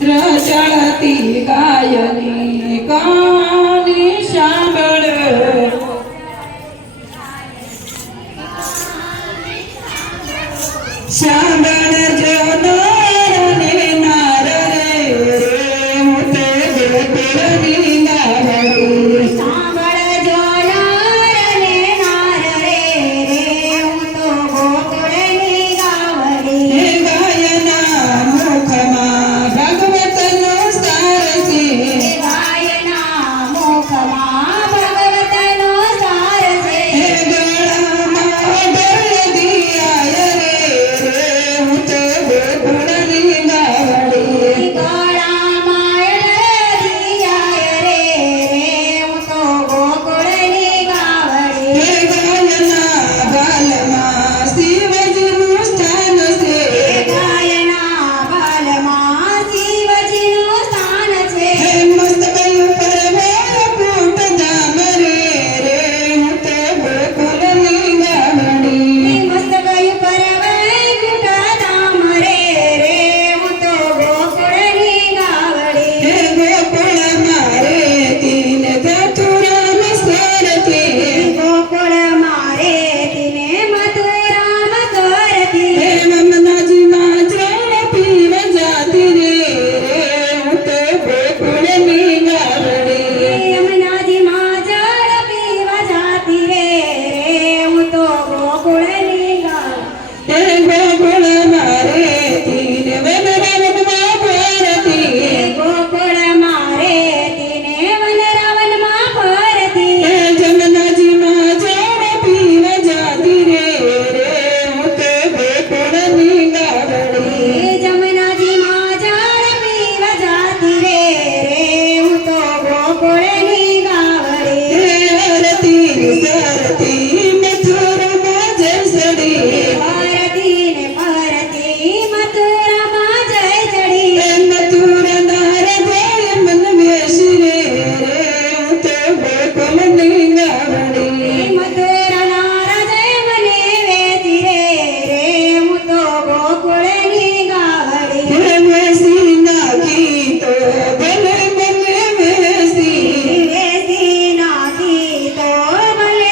રચળતી ગાયની કહાની સાંભળ સાંભળજો નર ને નાર રે હું તે ગોકુળની ગાવડી સાંભળજો નર ને નાર રે હું તો ગોકુળની ગાવડી હે ગાયના મુખમાં ભગવતનો સાર છે ગાયના મુખમાં ભગવતનો સાર છે હે ગળામાં દરદીયાય રે હું તો ગોકુળની ગાવડી ગળામાં દરદીયાય રે હું તો ગોકુળની ગાવડી હે ગાયના ગાલમાં શિવજીનું સ્થાન છે ગાયના બાલમાં શિવજીનું સ્થાન છે હે મસ્તક ઉપર મોરપૂટ ધામ રે હું તો ગોકુળની ગાવડી મસ્તક ઉપર વૈકુંઠ ધામ રે હું તો ગોકુળની ગાવડી હે ગોકુળ મારે તીન ધતુરામ સરથી ગોકુળ મારે તીને મથુરામ કરતી હે મમનાજીમાં જળ પીવ જાતી રે હું તો ગોકુળની ગાવડી યમુનાજીમાં જળ પીવા જાતી રે હું તો ગોકુળની ગાવડી હે ગોકુળ મારે તીન વનરાવનમાં ફરતી ગોકુળ મારે તીને વનરાવનમાં ફરતી હે જમનાજીમાં જળ પીવ જાતી રે હું તો ગોકુળની ગાવડી જમનાજીમાં જળ પીવા જાતી રે હું તો ગોકુળની ગાવડી હે હરતી સરતી મથુરમાં જસડી ભારતી ને ફરતી મથુરામાં જય ચડી હે મથુરના હૃદય મન વેસી રે હું તો ગોકુળની ગાવડી મથુરાના હૃદય મને વેચી રે હું તો ગોકુળની ગાવડી હે વેસી નાખી તો ભલે મને વેસી વેચી નાખી તો ભલે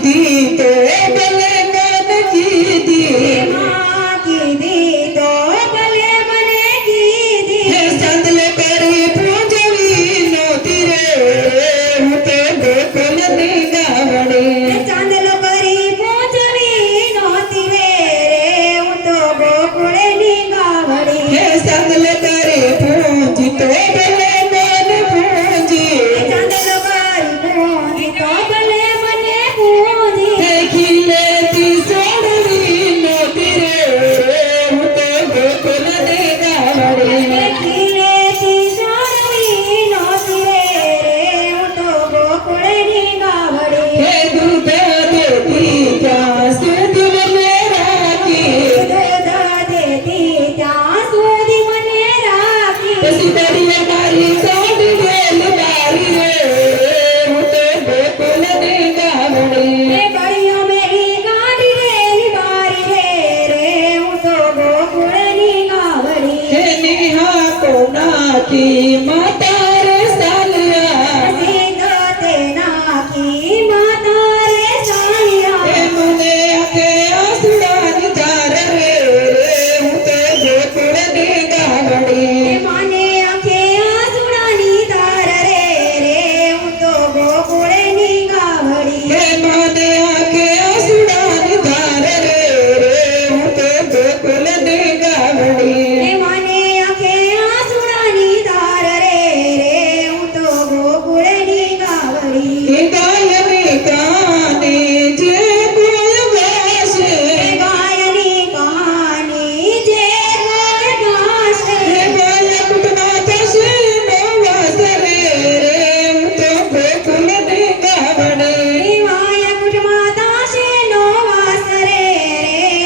કીધી તો ભલે મન કીધી માં કીધી તો ભલે મને કીધી હે સંતલે કરી પૂજવી નહોતી રે હું તો ગોકુળની ગાવડી ચાંદલો કરી પહોંચવી નહોતી રે હું તો ગોકુળની ગાવડી હે સંતલે કરી પૂજી તો ભલે મન પૂજી ચાંદલો કરી પહોંચી તો ભલે મને પૂજી હે ખીલેથી સોડવી નહોતી રે હું તો ગોકુળની ગાવડી ખીલેથી સોડવી નહોતી રે હું તો ગોકુળની ગાવડી હે દૂધ દેતી ત્યાં સુધી મને રાખી દૂધ દેતી ત્યાં સુધી મને રાખી પછી દરિયા મારી સાડી ગયેલ બારી રે હું તો ગોકુળની ગાવડી એ કળીઓ મેરી ગાડી રેલી બારી રે હું તો ગોકુળની ગાવડી હે નિહાકો નાખી માતા રે સાલિયા સીધો તે નાખી માતા રે હે સાળિયા મને આંખે આંસુડાની ધાર રે હું તો ગોકુળની ગાવડી મને આંખે આંસુડાની ધાર રે હું તો ગોકુળની ગાવડી હે મને આંખે આંસુડાની ધાર રે હું તો ગોકુળની ગાવડી મને આંખે આંસુડાની ધાર રે હું તો ગોકુળની ગાવડી હે ગાયની કહાની જે કોઈ ગાશે ગાયની કહાની જે કોઈ ગાશે હે ગાય કુટના થશે નવાસ રે હું તો ગોકુળની ગાવડી વાયા કુટમાં દાસે નો વાસ રે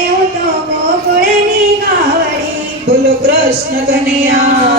હું તો ગોકુળની ગાવડી બોલો કૃષ્ણ કનૈયા